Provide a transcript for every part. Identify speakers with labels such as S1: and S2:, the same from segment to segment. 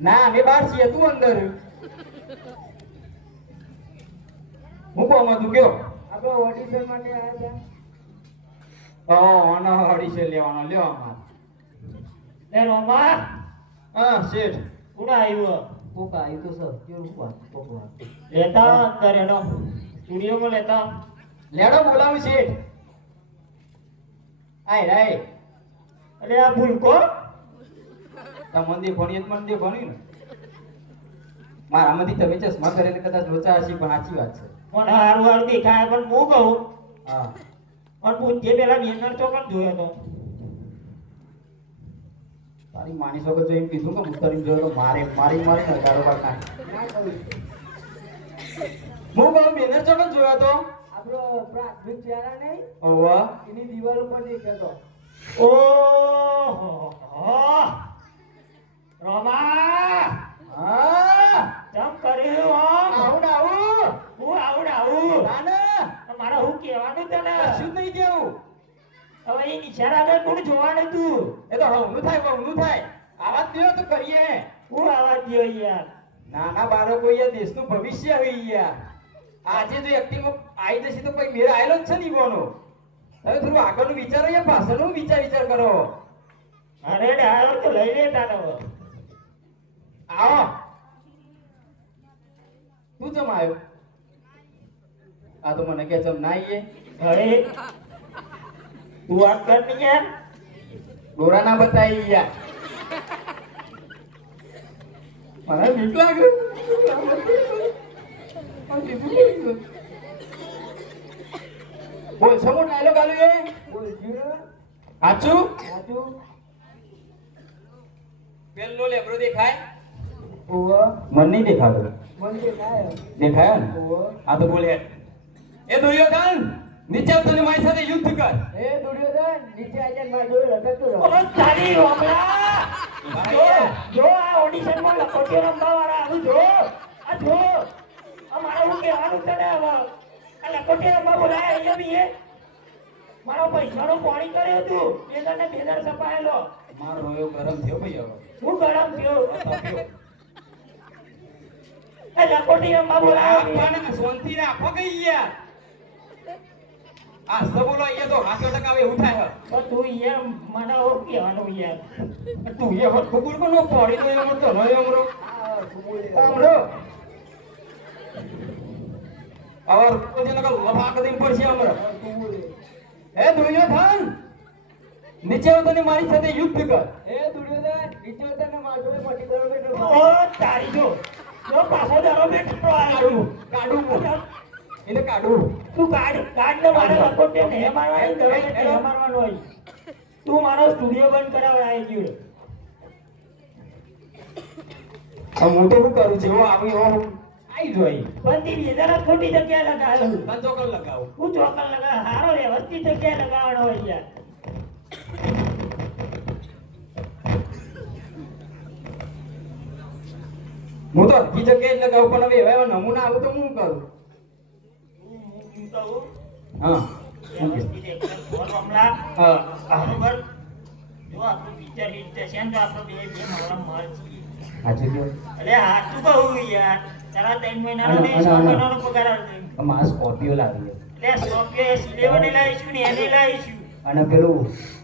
S1: ના અમે બહાર છીએ. તું અંદર. હું કોમ હતું? કયો?
S2: આપણે ઓડિશન માટે આવ્યા હતા.
S1: લેવાનો. લ્યો અમારે.
S3: લે રોમા
S1: હા શેઠ.
S3: કોણ આવ્યો?
S1: કોક આવ્યું તો સર કેવું કોક વાત?
S3: લેતા અંદર એનો સ્ટુડિયોમાં લેતા.
S1: લેડો બોલાવું શેઠ. આય રાય.
S3: અરે આ ભૂલકો
S1: તા મંદિર ભણીએ તો મંદિર ભણ્યું ને. મારામાંથી તમે ચશ્મા કરીને કદાચ લોચા હશી પણ સાચી વાત છે.
S3: પણ હારું હારું દેખાય પણ હું કહું.
S1: હા.
S3: પણ પૂછજે પેલા બેનર તો પણ જોયો તો.
S1: તારી માની શકો છો એમ કીધું કે ઉતરી જોયો તો મારે મારી મારી હજારો વાર નાખ હું કહું બેનર ચોકન જોયો તો?
S2: આપણો પ્રાથમિક ચહેરા નહીં
S1: ઓવા
S2: એની દિવાલ ઉપર દેખાતો.
S3: ઓહો રોમા
S1: હા
S3: જમ કર્યું આમ
S1: આવું ને આવું
S3: હું આવું ને આવું
S1: ના ના
S3: મારે હું કહેવાનું તને
S1: કશું જ નહીં કેવું
S3: હવે એ નિશાળ આગળ કોણ જોવાનું તું
S1: એ તો હવનું થાય હવનું થાય આવાજ દેવો તો કરીએ
S3: હું આવા ગયો યાર
S1: નાના બાળકો યાર દેશનું ભવિષ્ય આવી યાર આજે જો એક્ટિંગમાં આવી જશે તો કોઈ મેળ આવેલો જ છે ને બોનો હવે થોડું આગળનું વિચારો યા પાછળનું વિચાર વિચાર કરો.
S3: અરે ડાયો તો લઈ લે તાનો
S1: આવો. તું જમ આવ્યો આ તો મને કે જમ ના આવીએ
S3: અરે તું વાત કર ને યાર.
S1: ડોરા ના બતાવી યાર. મને બીક લાગે. બોલ સમો ડાયલોગ આલ્યો એ
S2: બોલજો
S1: સાચું
S2: સાચું
S1: પેલો લેબરો દેખાય?
S2: ઓવા
S1: મન નહીં દેખાતો.
S2: મન દેખાય.
S1: દેખાય ને?
S2: ઓવા
S1: આ તો બોલે એ દુર્યોધન નીચે તને મારી સાથે યુદ્ધ કર.
S2: એ દુર્યોધન નીચે આજે મારી જોડે લટકતો રહો.
S3: ઓ તારી રોમડા જો જો આ ઓડિશનમાં લખોટી રમવા વાળા આનું જો આ જો. આ મારે હું કહેવાનું તને હવે આ લખોટી રમવા બોલાય અહીંયા બી એ મારો પૈસાનો પાણી કર્યો તું બેદર ને બેદર સપાયેલો.
S1: મારો રોયો ગરમ થયો ભાઈ હવે.
S3: હું ગરમ થયો.
S1: તપ્યો.
S3: એ લખોટી રમવા
S1: શાંતિ રાખો કઈ યાર આ સબ અહીંયા તો હાથો ટકાવે
S3: પણ તું યાર મને કહેવાનું યાર.
S1: તું એ ખબર કો નો પડી તો એમ તો રહ્યો અમરો. અમરો. દેમ પડશે અમરો
S2: શું બોલે
S1: હે દુર્યોધન નીચે તને મારી સાથે યુદ્ધ કર.
S2: એ દુર્યોધન નીચે તને મારા જોડે પટી કરો બેઠો
S3: ઓ તારી જો જો પાછો દારો બેઠો આવ્યો
S1: કાઢું કાઢું. એને કાઢું.
S3: તું કાઢ કાઢ. ને મારે લખોટે ને મારવાની દરરોજ ને મારવાનું હોય તું મારો સ્ટુડિયો બંધ કરાવવા આવી ગયો.
S1: હું તો શું કરું છું હું આવી એવો આવી જોઈ.
S3: પણ તે બેદર જ ખોટી જગ્યાએ લગાવેલું
S1: પાંચો કલ લગાવું.
S3: હું ચોકન લગા હારો વ્યવસ્થિત જગ્યાએ લગાવવાનો હોય યાર.
S1: હું તો હરખી જગ્યાએ જ લગાવું પણ હવે એવા નમૂના આવું તો હું કરું?
S3: હું. હું
S1: હા. હા.
S3: બરોબર જો આપણું પિક્ચર રીતે છે ને તો આપણે બે બે
S1: સાચું કહ્યું.
S3: અરે હાચું કહું યાર. તારા ત્રણ મહિનાનો
S1: અને-
S3: નહીં છ મહિનાનો પગાર આવશે
S1: આ સ્કોર્પિયો લાવી
S3: એટલે સ્કોર્પિયો સિલેવર લાવીશું ને એને લાવીશું.
S1: અને પેલું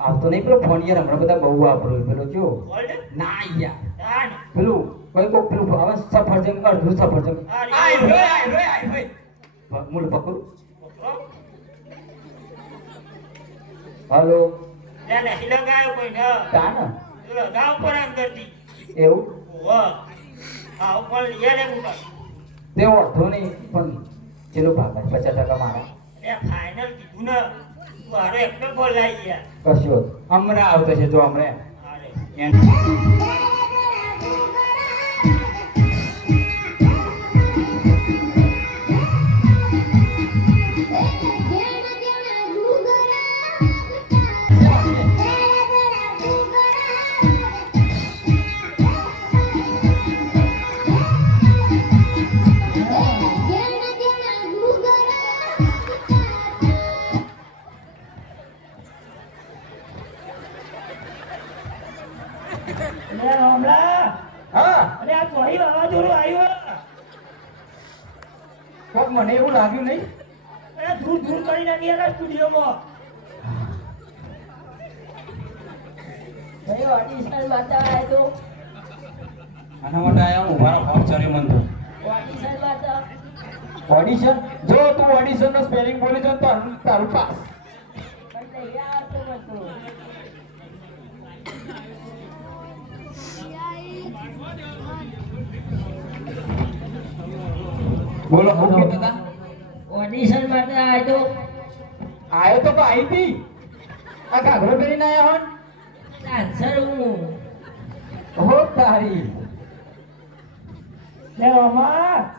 S1: આવતો નહીં પેલો ફોન યાર હમણાં બધા બહુ વાપરો પેલો જો ના યાર. પેલું કોઈ કોક પેલું આવે સફરજન અડધું સફરજન. આય હોય આય હોય આય હોય મૂળ પકડું.
S3: પકડો.
S1: હાલો.
S3: ત્યાં નહીં લગાવ્યો કોઈ ને?
S1: તા ને.
S3: લગાવ પર અંદરથી
S1: એવું?
S3: આ ઉપર લે ઉપર
S1: તે વાંધો નહીં પણ ચેલો ભાગ પચાસ ટકા મારા.
S3: એ ફાઇનલ કીધું ને મારે એકલો બોલ ગયા
S1: કશું? હમણાં આવતો છે તો હમણાં
S3: હા.
S1: અરે આ ચોરી વાવાઝોડું આવ્યું મને એવું લાગ્યું નહીં?
S3: અરે ધૂળ ધૂળ કરી નાખી એના સ્ટુડિયોમાં.
S2: કયો ઓડિશન તો?
S1: આના માટે આયા મારો મન.
S2: ઓડિશન
S1: ઓડિશન જો તું ઓડિશન નો સ્પેલિંગ બોલી જો તારું પાસ. બોલો હું કહેતા હતા
S2: ઓડિશન માટે આવ્યો તો.
S1: આવ્યો તો ભાઈ થી. આ ઘાઘરો પહેરીને આવ્યો હોન.
S2: ડાન્સર હું.
S1: હો તારી.
S3: લે મામા.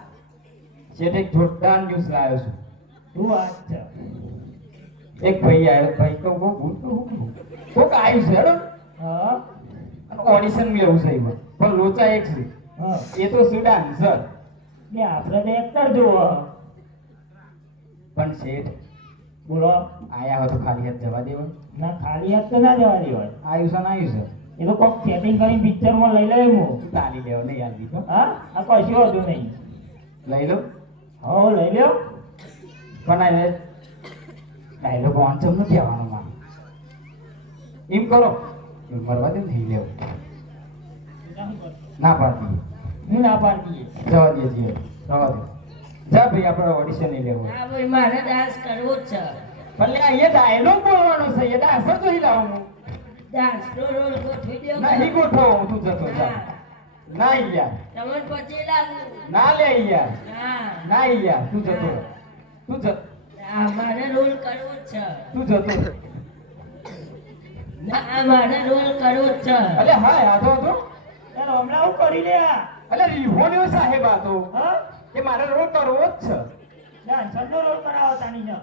S1: શેઠ એક જોરદાર ન્યૂઝ લાવ્યો છું.
S3: શું વાત છે?
S1: એક ભાઈ આવ્યો ભાઈ તો બહુ ભૂલ. કોક આવ્યું છે હેડો.
S3: હા.
S1: ઓડિશન મેળવું છે પણ લોચા એક છે. એ તો શું ડાન્સર
S3: લે આપણે તો એક્ટર જોવો
S1: પણ શેઠ
S3: બોલો.
S1: આયા હોય તો ખાલી હાથ જવા દેવા.
S3: ના ખાલી હાથ તો ના જવા દેવાય
S1: આવ્યું છે ને આવ્યું છે?
S3: એ તો કોક સેટિંગ કરીને પિક્ચરમાં લઈ લે હું
S1: તું તાલી લેવો નહીં યાદ દીધો
S3: હા? આ કશું હતું નહીં.
S1: લઈ લો.
S3: હો લઈ લ્યો.
S1: પણ આ ડાયલોગ વાંચો નથી આવવાનો માં એમ કરો. એમ કરવા દે નહીં લેવો. ના પાડી
S3: હું ના પાડતી.
S1: જવા દે છીએ જવા દે. જા ભાઈ આપણે ઓડિશન નહીં લેવું.
S2: હા ભાઈ મારે ડાન્સ કરવો જ છે.
S1: ભલે આ અહીંયા ડાયલોગ બોલવાનો છે એ ડાન્સર જોઈ લાવું હું?
S2: ડાન્સ નો રોલ ગોઠવી દો
S1: નહીં ગોઠવો હું તું જતો જા. ના યાર
S2: તમને પછી લાવું
S1: ના લે યાર
S2: હા.
S1: ના યાર તું જતો તું જતો.
S2: મારે રોલ કરવો જ છે.
S1: તું જતો.
S2: ના મારે રોલ કરવો જ છે.
S1: અરે હા તો હતો
S3: યાર હમણાં હું કરી લે આ
S1: અલે રીહોડ્યો સાહેબ આ તો. એ મારે રોડ કરવો જ. છે
S3: ડાન્સરનો રોલ કરાવો તાની ને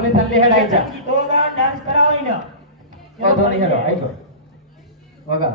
S1: ની તલ્લી હેડ આઈ જા.
S3: ગીતો ડાન્સ કરાવો
S1: ની હેડ આઈ ગયો વગા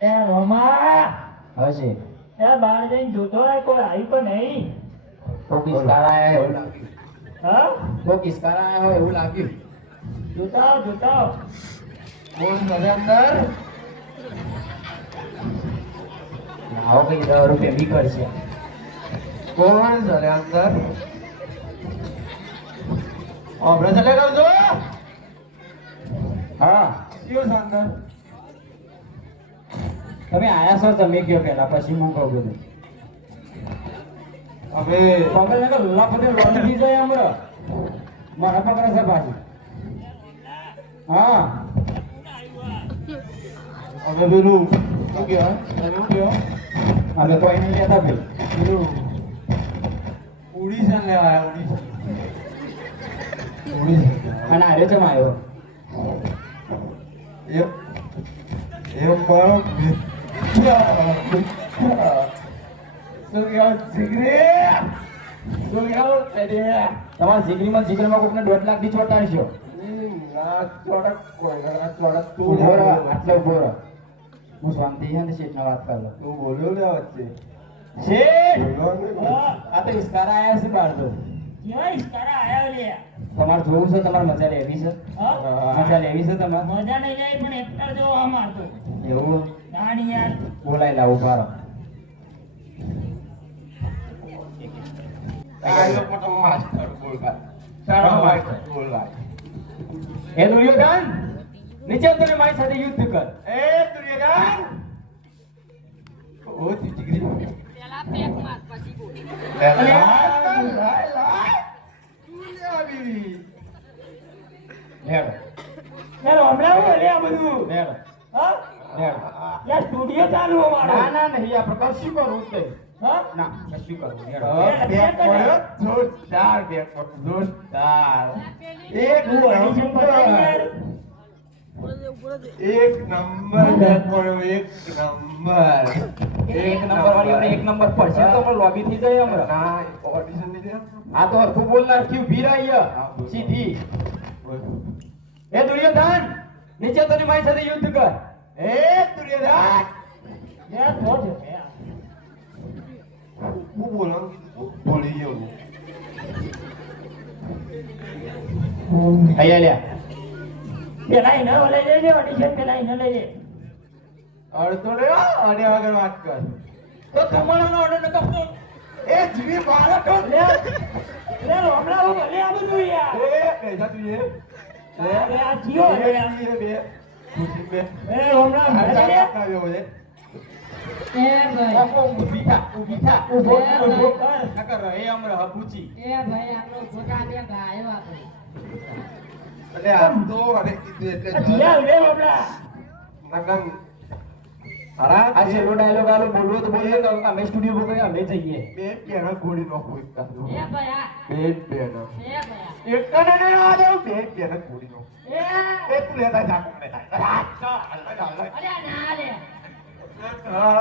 S3: એ રોમા,
S1: હજી
S3: એ બહાર જઈને જોતો રહે, કોઈ આવ્યું કે નહીં?
S1: તો કિસકારા આયા એવું લાગ્યું.
S3: હા?
S1: તો કિસકારા આયા હોય એવું લાગ્યું.
S3: જોતા જોતા આવો.
S1: કોણ અંદર આવો કઈ દસ રૂપિયા બી કરશે. કોણ ભલે અંદર ઓબરે ચલે કરજો. હા. કયો અંદર? તમે આયા છો તમે કયો પેલા પછી હું કહું બધું. હવે પગલ ને લુલા પતે લોટી થઈ જાય હમણાં. મને પગલ છે પાછી. હા. હવે પેલું શું કહેવાય? શું કહેવાય? અમે તો એને લેતા ભાઈ. પેલું ઓડિશન લેવા આવ્યા ઓડિશન. ઓડિશન. અને આરે ચમ આવ્યો એક એક કરો તમારા જીગરીમાં જીગરીમાં કોકને દોઢ લાખની ચોટાડશો આટલે રહો. હું શાંતિ છે ને વાત કરી
S4: તું બોલ્યો ને વચ્ચે
S1: શેઠ. આ તો ઇસ્કારા આયા છે બહાર તો તમારે જોવું છે તમારે મજા લેવી છે? મજા લેવી છે તમારે?
S3: મજા નહીં જાય પણ એક્ટર જો અમાર તો
S1: એવું
S3: ગાડી યાર
S1: બોલાય લાવો દુર્યોધન નીચે મારી સાથે યુદ્ધ કર.
S3: હમણાં હું લે આ બધું?
S1: હેડ
S3: હા? યાર સ્ટુડિયો ચાલુ અમારો.
S1: ના ના નહીં આપણે કશું કરવું જ નહીં
S3: હા?
S1: ના કશું કરવું નહીં.
S3: એક હું ઓડિશન બતાવી યાર
S4: એક નંબર પડ્યો એક નંબર
S1: એક નંબર. વાળી આપણે એક નંબર પડશે. તો પણ લોબી થી જાય હમણાં.
S4: ના ઓડિશન લીધે
S1: આ તો હરખું બોલનાર ક્યુ ભીરાય. સીધી. એ દુર્યોધન નીચે તને મારી સાથે યુદ્ધ કર.
S4: એ દુર્યોધન!
S3: યાર થોડ છે.
S4: હું બોલો બોલી જવું.
S1: અહીંયા લ્યા.
S3: પેલા એને લઈ લેજે ઓડિશન પેલા એને લઈ લે.
S4: અડધો રે અડે વગર વાત કર.
S1: તો તમારાનો ઓર્ડર નતો આપતો.
S4: એ જીવી બાળકો
S3: લે લે હમણાં હું લે આ બધું યાર.
S4: એ બેજા તું એ. લે.
S3: લે આ જીઓ લે. આ.
S4: બે. બે ખુશી બે.
S3: એ હમણાં
S4: આ
S3: લે લે.
S4: આવ્યો છે.
S2: એ ભાઈ.
S1: ઓહો, ઊભી થા ઊભી થા.
S3: ઊભો ઊભો કર.
S1: નકર રહે હમણાં હબુચી
S2: એ ભાઈ આપણો ફોટા બે ગાયો આપણે
S4: એટલે આમ તો અને કીધું એટલે
S3: આ જીયા લે હમણાં.
S4: નગન અરા
S1: આ છેલ્લો ડાયલોગ આલો બોલવો તો બોલીએ તો અમે સ્ટુડિયો પર ગઈ, અમે જઈએ.
S4: બે પેણા ગોળી નો કોઈ કાઢો
S2: એ ભાઈ
S4: બે પેણા
S2: એ ભાઈ
S4: એક કને ને આ દો બે પેણા ગોળી નો.
S2: એ.
S4: એ તું લેતા જા. કોને
S2: અરે ના લે.
S4: હા